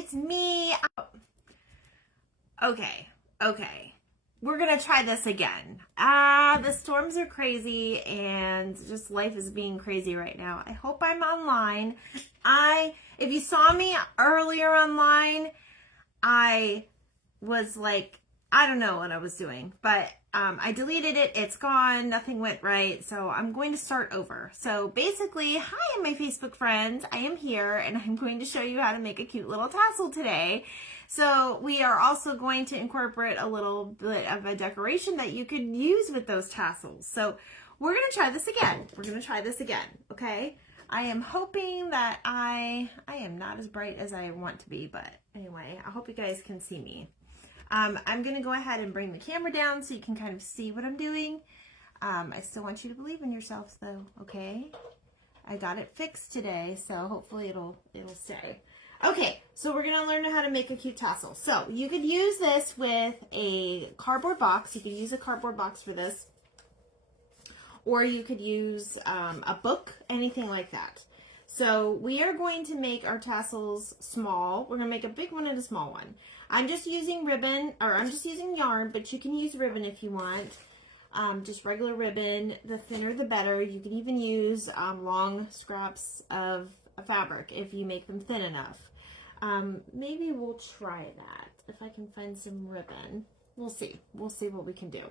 it's me. Okay. We're going to try this again. The storms are crazy and just life is being crazy right now. I hope I'm online. If you saw me earlier online, I was like, I don't know what I was doing, but I deleted it. It's gone. Nothing went right. So I'm going to start over. So basically, hi, my Facebook friends. I am here and I'm going to show you how to make a cute little tassel today. So we are also going to incorporate a little bit of a decoration that you could use with those tassels. So we're going to try this again. Okay. I am hoping that I am not as bright as I want to be, but anyway, I hope you guys can see me. I'm going to go ahead and bring the camera down so you can kind of see what I'm doing. I still want you to believe in yourselves though, okay? I got it fixed today, so hopefully it'll stay. Okay, so we're going to learn how to make a cute tassel. So you could use this with a cardboard box. You could use a cardboard box for this. Or you could use a book, anything like that. So we are going to make our tassels small. We're going to make a big one and a small one. I'm just using ribbon, or I'm just using yarn, but you can use ribbon if you want. Just regular ribbon. The thinner the better. You can even use long scraps of fabric if you make them thin enough. Maybe we'll try that if I can find some ribbon. We'll see what we can do.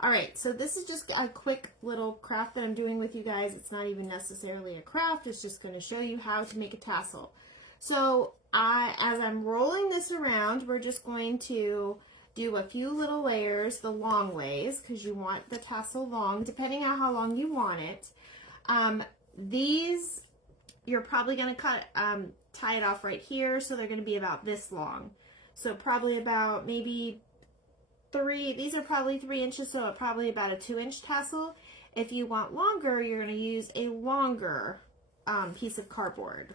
All right, so this is just a quick little craft that I'm doing with you guys. It's not even necessarily a craft. It's just going to show you how to make a tassel. So as I'm rolling this around, we're just going to do a few little layers, the long ways, because you want the tassel long, depending on how long you want it. These, you're probably going to tie it off right here, so they're going to be about this long. So probably about maybe these are probably 3 inches, so probably about a 2-inch tassel. If you want longer, you're going to use a longer piece of cardboard.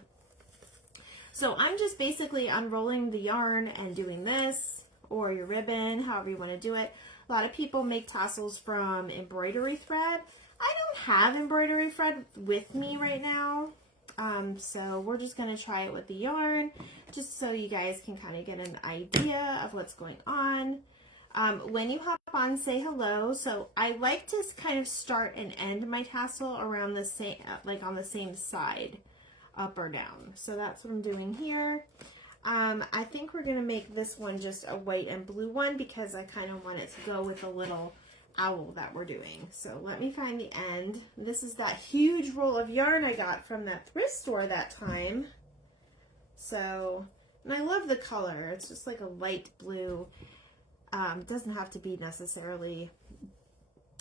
So I'm just basically unrolling the yarn and doing this, or your ribbon, however you want to do it. A lot of people make tassels from embroidery thread. I don't have embroidery thread with me right now. So we're just going to try it with the yarn, just so you guys can kind of get an idea of what's going on. When you hop on, say hello. So I like to kind of start and end my tassel around the same, like on the same side, up or down. So that's what I'm doing here. I think we're going to make this one just a white and blue one because I kind of want it to go with the little owl that we're doing. So let me find the end. This is that huge roll of yarn I got from that thrift store that time. So, and I love the color. It's just like a light blue. Doesn't have to be necessarily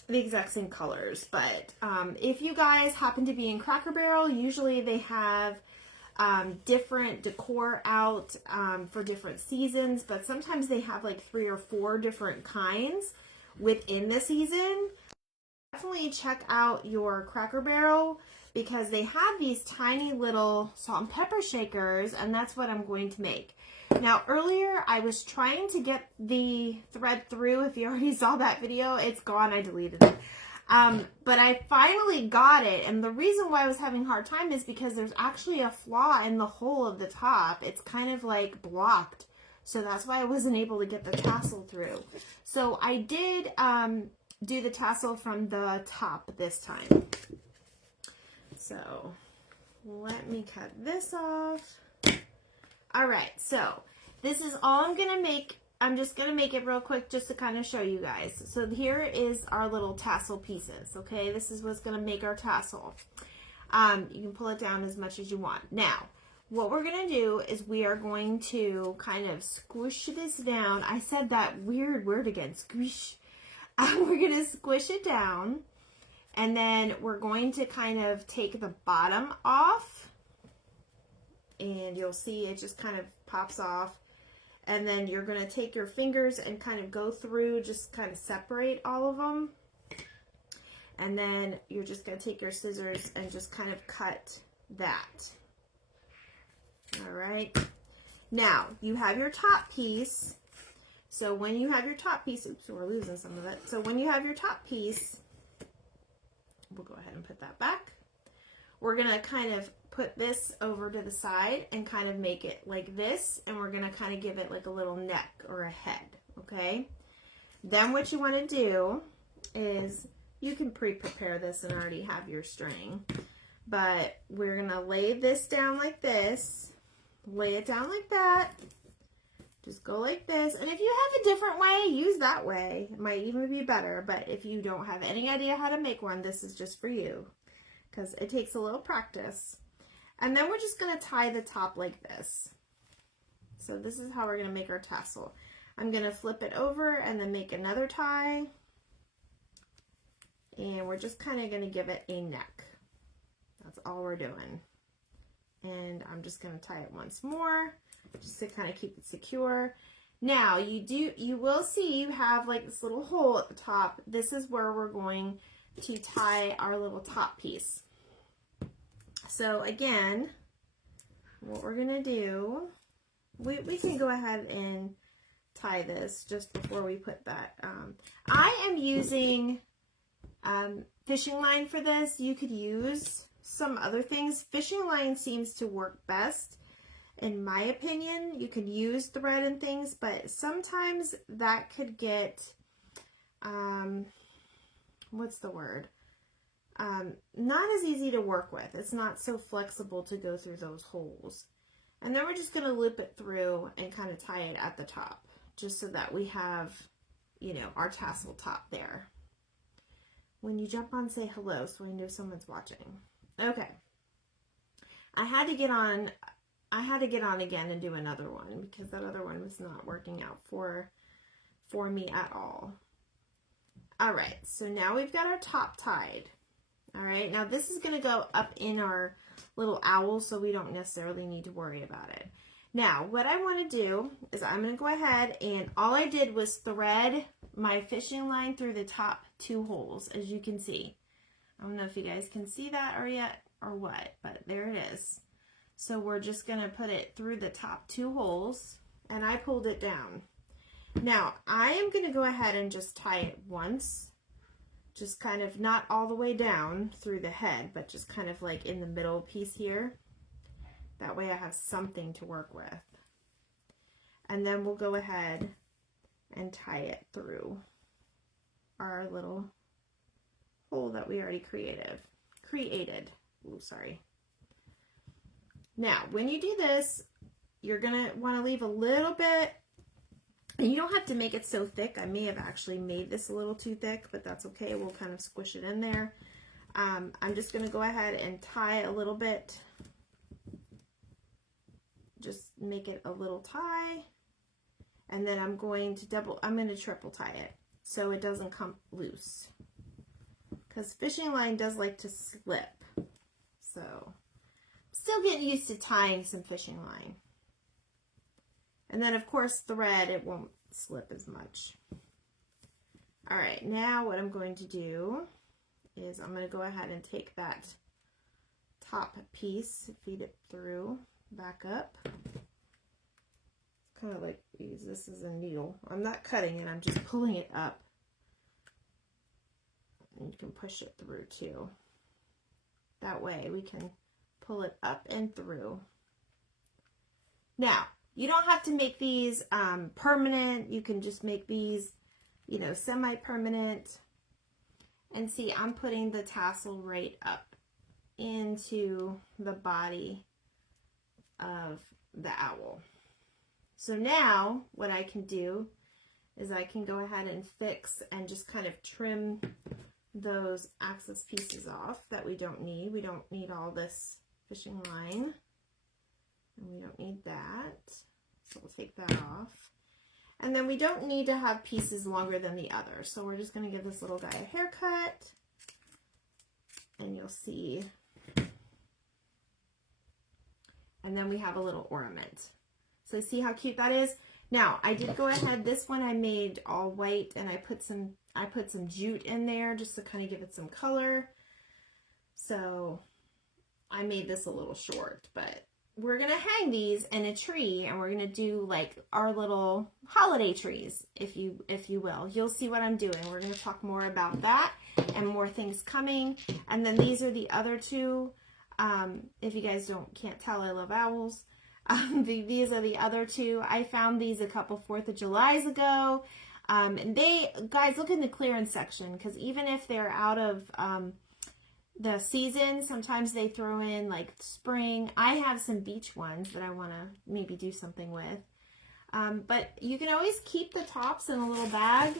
the exact same colors, but if you guys happen to be in Cracker Barrel, usually they have different decor out for different seasons, but sometimes they have like 3 or 4 different kinds within the season. Definitely check out your Cracker Barrel because they have these tiny little salt and pepper shakers, and that's what I'm going to make. Now earlier I was trying to get the thread through. If you already saw that video, it's gone. I deleted it. But I finally got it, and the reason why I was having a hard time is because there's actually a flaw in the hole of the top. It's kind of like blocked, so that's why I wasn't able to get the tassel through. So I did do the tassel from the top this time. So let me cut this off. All right, so this is all I'm gonna make. I'm just gonna make it real quick just to kind of show you guys. So here is our little tassel pieces, okay? This is what's gonna make our tassel. You can pull it down as much as you want. Now, what we're gonna do is we are going to kind of squish this down. I said that weird word again, squish. We're gonna squish it down, and then we're going to kind of take the bottom off, and you'll see it just kind of pops off. And then you're going to take your fingers and kind of go through, just kind of separate all of them. And then you're just going to take your scissors and just kind of cut that. All right. Now, you have your top piece. So when you have your top piece, oops, we're losing some of it. So when you have your top piece, we'll go ahead and put that back. We're going to kind of put this over to the side and kind of make it like this, and we're going to kind of give it like a little neck or a head, okay? Then what you want to do is, you can pre-prepare this and already have your string, but we're going to lay this down like this, lay it down like that, just go like this, and if you have a different way, use that way. It might even be better, but if you don't have any idea how to make one, this is just for you, because it takes a little practice. And then we're just going to tie the top like this. So this is how we're going to make our tassel. I'm going to flip it over and then make another tie. And we're just kind of going to give it a neck. That's all we're doing. And I'm just going to tie it once more, just to kind of keep it secure. Now, you will see you have like this little hole at the top. This is where we're going to tie our little top piece. So again, what we're going to do, we can go ahead and tie this just before we put that. I am using fishing line for this. You could use some other things. Fishing line seems to work best, in my opinion. You could use thread and things, but sometimes that could get, what's the word? Not as easy to work with. It's not so flexible to go through those holes. And then we're just going to loop it through and kind of tie it at the top, just so that we have, you know, our tassel top there. When you jump on, say hello so I know someone's watching. Okay. I had to get on again and do another one because that other one was not working out for me at all. All right, so now we've got our top tied. All right, now this is going to go up in our little owl, so we don't necessarily need to worry about it. Now, what I want to do is I'm going to go ahead, and all I did was thread my fishing line through the top 2 holes, as you can see. I don't know if you guys can see that or what, but there it is. So we're just going to put it through the top 2 holes, and I pulled it down. Now, I am going to go ahead and just tie it once, just kind of not all the way down through the head, but just kind of like in the middle piece here. That way I have something to work with. And then we'll go ahead and tie it through our little hole that we already created. Ooh, sorry. Now, when you do this, you're going to want to leave a little bit, and you don't have to make it so thick. I may have actually made this a little too thick, but that's okay. We'll kind of squish it in there. I'm just going to go ahead and tie a little bit. Just make it a little tie, and then I'm going to triple tie it so it doesn't come loose, because fishing line does like to slip. So still getting used to tying some fishing line. And then of course thread, it won't slip as much. All right, now what I'm going to do is I'm going to go ahead and take that top piece, feed it through, back up. It's kind of like use this as a needle. I'm not cutting it, I'm just pulling it up. And you can push it through too. That way we can pull it up and through. Now, you don't have to make these permanent. You can just make these, you know, semi-permanent. And see, I'm putting the tassel right up into the body of the owl. So now what I can do is I can go ahead and fix and just kind of trim those axis pieces off that we don't need. We don't need all this fishing line, and we don't need that, so we'll take that off. And then we don't need to have pieces longer than the other, so we're just going to give this little guy a haircut, and you'll see. And then we have a little ornament. So see how cute that is? Now, I did go ahead, this one I made all white, and I put some jute in there just to kind of give it some color. So I made this a little short, but we're going to hang these in a tree, and we're going to do like our little holiday trees, if you will. You'll see what I'm doing. We're going to talk more about that and more things coming. And then these are the other two If you guys can't tell, I love owls. These are the other two. I found these a couple 4th of Julys ago. And guys, look in the clearance section, because even if they're out of the season, sometimes they throw in like spring. I have some beach ones that I want to maybe do something with. But you can always keep the tops in a little bag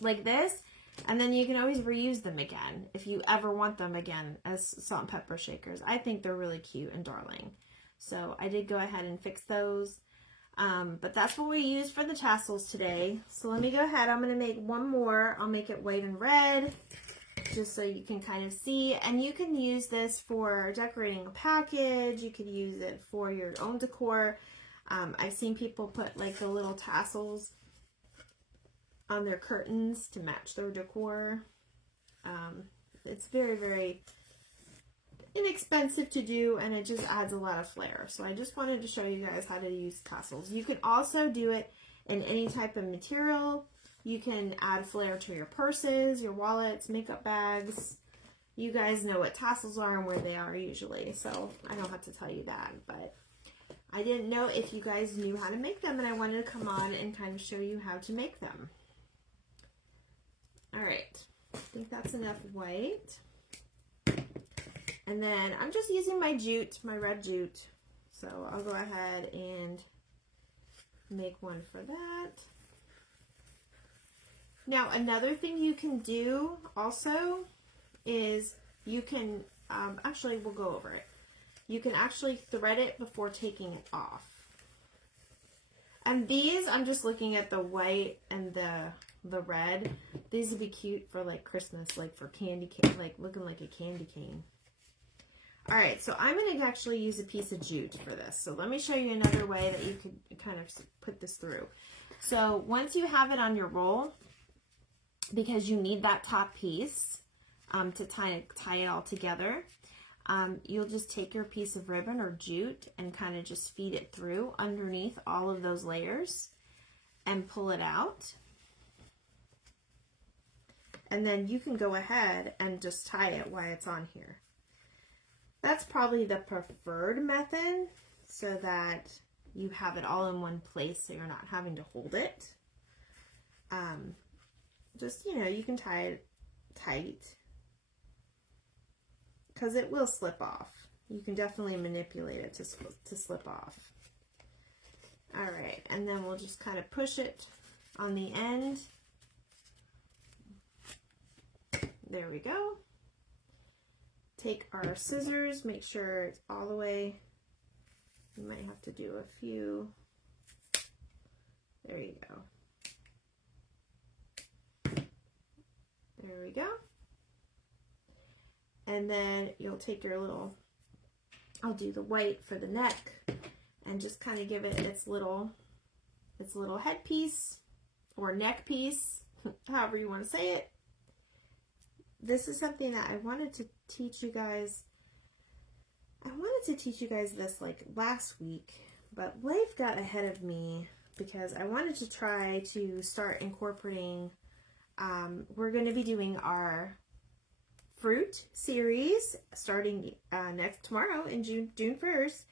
like this, and then you can always reuse them again if you ever want them again as salt and pepper shakers. I think they're really cute and darling. So I did go ahead and fix those. But that's what we used for the tassels today. So let me go ahead. I'm going to make one more. I'll make it white and red, just so you can kind of see. And you can use this for decorating a package. You could use it for your own decor. I've seen people put like the little tassels on their curtains to match their decor. It's very, very inexpensive to do, and it just adds a lot of flair. So I just wanted to show you guys how to use tassels. You can also do it in any type of material. You can add flair to your purses, your wallets, makeup bags. You guys know what tassels are and where they are usually, so I don't have to tell you that. But I didn't know if you guys knew how to make them, and I wanted to come on and kind of show you how to make them. All right, I think that's enough white. And then I'm just using my jute, my red jute. So I'll go ahead and make one for that. Now, another thing you can do also is you can, actually we'll go over it. You can actually thread it before taking it off. And these, I'm just looking at the white and the red. These would be cute for like Christmas, like for candy cane, like looking like a candy cane. All right, so I'm going to actually use a piece of jute for this. So let me show you another way that you could kind of put this through. So once you have it on your roll, because you need that top piece to tie it all together, you'll just take your piece of ribbon or jute and kind of just feed it through underneath all of those layers and pull it out. And then you can go ahead and just tie it while it's on here. That's probably the preferred method, so that you have it all in one place so you're not having to hold it. Just, you know, you can tie it tight, because it will slip off. You can definitely manipulate it to slip off. All right, and then we'll just kind of push it on the end. There we go. Take our scissors, make sure it's all the way. You might have to do a few. There you go. There we go. And then you'll take your little, I'll do the white for the neck, and just kind of give it its little headpiece or neck piece, however you want to say it. This is something that I wanted to teach you guys. I wanted to teach you guys this like last week, but life got ahead of me because I wanted to try to start incorporating, we're going to be doing our fruit series starting tomorrow in June 1st.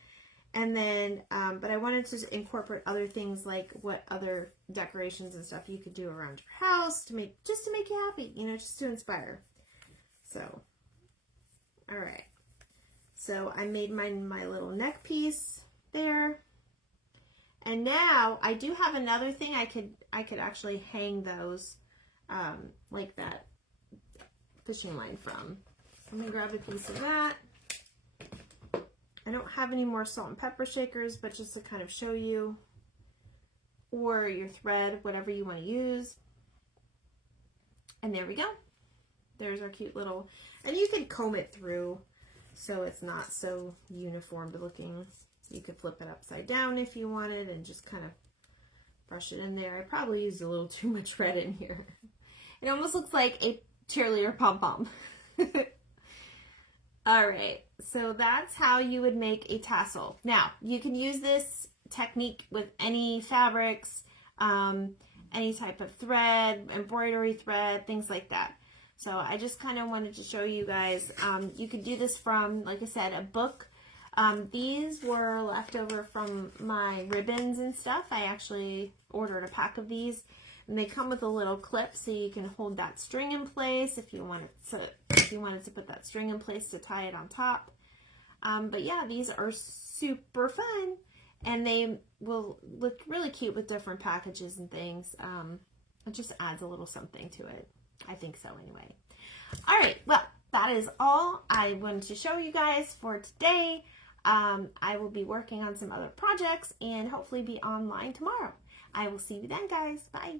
And then, but I wanted to incorporate other things, like what other decorations and stuff you could do around your house to make you happy, you know, just to inspire. So, all right. So I made my little neck piece there. And now I do have another thing I could actually hang those like that fishing line from. So I'm gonna grab a piece of that. I don't have any more salt and pepper shakers, but just to kind of show you, or your thread, whatever you want to use. And there we go. There's our cute little, and you can comb it through so it's not so uniform looking. You could flip it upside down if you wanted and just kind of brush it in there. I probably used a little too much red in here. It almost looks like a cheerleader pom-pom. All right, so that's how you would make a tassel. Now, you can use this technique with any fabrics, any type of thread, embroidery thread, things like that. So I just kind of wanted to show you guys. You could do this from, like I said, a book. These were left over from my ribbons and stuff. I actually ordered a pack of these, and they come with a little clip so you can hold that string in place if you wanted to put that string in place to tie it on top. But yeah, these are super fun, and they will look really cute with different packages and things. It just adds a little something to it. I think so anyway. All right, well, that is all I wanted to show you guys for today. I will be working on some other projects and hopefully be online tomorrow. I will see you then, guys. Bye.